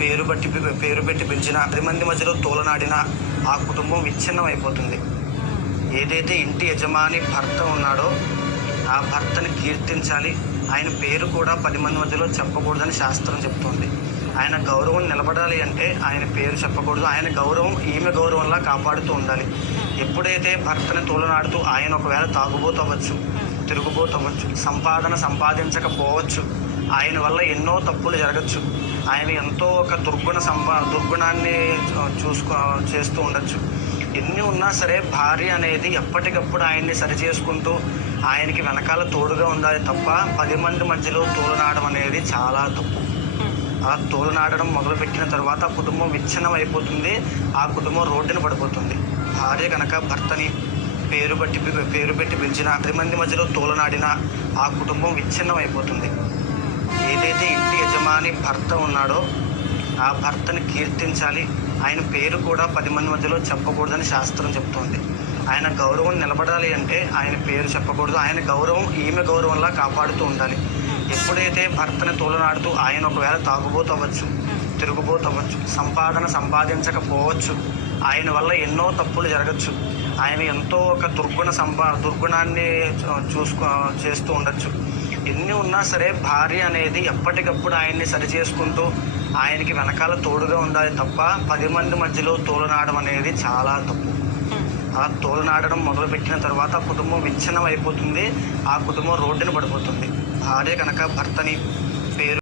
పేరు పెట్టి పిలిచిన 10 మంది మధ్యలో తోలనాడిన ఆ కుటుంబం విచ్ఛిన్నం అయిపోతుంది. ఏదైతే ఇంటి యజమాని భర్త ఉన్నాడో ఆ భర్తని కీర్తించాలి. ఆయన పేరు కూడా 10 మంది మధ్యలో చెప్పకూడదని శాస్త్రం చెప్తోంది. ఆయన గౌరవం నిలబడాలి అంటే ఆయన పేరు చెప్పకూడదు. ఆయన గౌరవం ఈమె గౌరవంలా కాపాడుతూ ఉండాలి. ఎప్పుడైతే భర్తని తోలనాడుతూ ఆయన ఒకవేళ తాగుబోతవ్వచ్చు, తిరుగుబోతవ్వచ్చు, సంపాదించకపోవచ్చు, ఆయన వల్ల ఎన్నో తప్పులు జరగచ్చు. ఆయన ఎంతో ఒక దుర్గుణాన్ని చేస్తూ ఉండొచ్చు. ఎన్ని ఉన్నా సరే భార్య అనేది ఎప్పటికప్పుడు ఆయన్ని సరిచేసుకుంటూ ఆయనకి వెనకాల తోడుగా ఉండాలి తప్ప 10 మంది మధ్యలో తోలనాడడం అనేది చాలా తప్పు. అలా తోలనాడడం మొదలుపెట్టిన తర్వాత ఆ కుటుంబం విచ్ఛిన్నం అయిపోతుంది. ఆ కుటుంబం రోడ్డున పడిపోతుంది. భార్య కనుక భర్తని పేరు పెట్టి పిలిచిన 10 మంది మధ్యలో తోలనాడిన ఆ కుటుంబం విచ్ఛిన్నం అయిపోతుంది. ఏదైతే ఇంటి యజమాని భర్త ఉన్నాడో ఆ భర్తని కీర్తించాలి. ఆయన పేరు కూడా 10 మంది మధ్యలో చెప్పకూడదని శాస్త్రం చెప్తోంది. ఆయన గౌరవం నిలబడాలి అంటే ఆయన పేరు చెప్పకూడదు. ఆయన గౌరవం ఈమె గౌరవంలా కాపాడుతూ ఉండాలి. ఎప్పుడైతే భర్తని తోలనాడుతూ ఆయన ఒకవేళ తాగుబోతవ్వచ్చు, తిరుగుబోతవ్వచ్చు, సంపాదించకపోవచ్చు, ఆయన వల్ల ఎన్నో తప్పులు జరగచ్చు. ఆయన ఎంతో ఒక దుర్గుణాన్ని చేస్తూ ఉండొచ్చు. ఎన్ని ఉన్నా సరే భార్య అనేది ఎప్పటికప్పుడు ఆయన్ని సరిచేసుకుంటూ ఆయనకి వెనకాల తోడుగా ఉండాలి తప్ప 10 మంది మధ్యలో తోలనాడడం అనేది చాలా తప్పు. అలా తోలనాడడం మొదలుపెట్టిన తర్వాత ఆ కుటుంబం విచ్ఛిన్నం అయిపోతుంది. ఆ కుటుంబం రోడ్డున పడిపోతుంది. భార్య కనుక భర్తని పేరు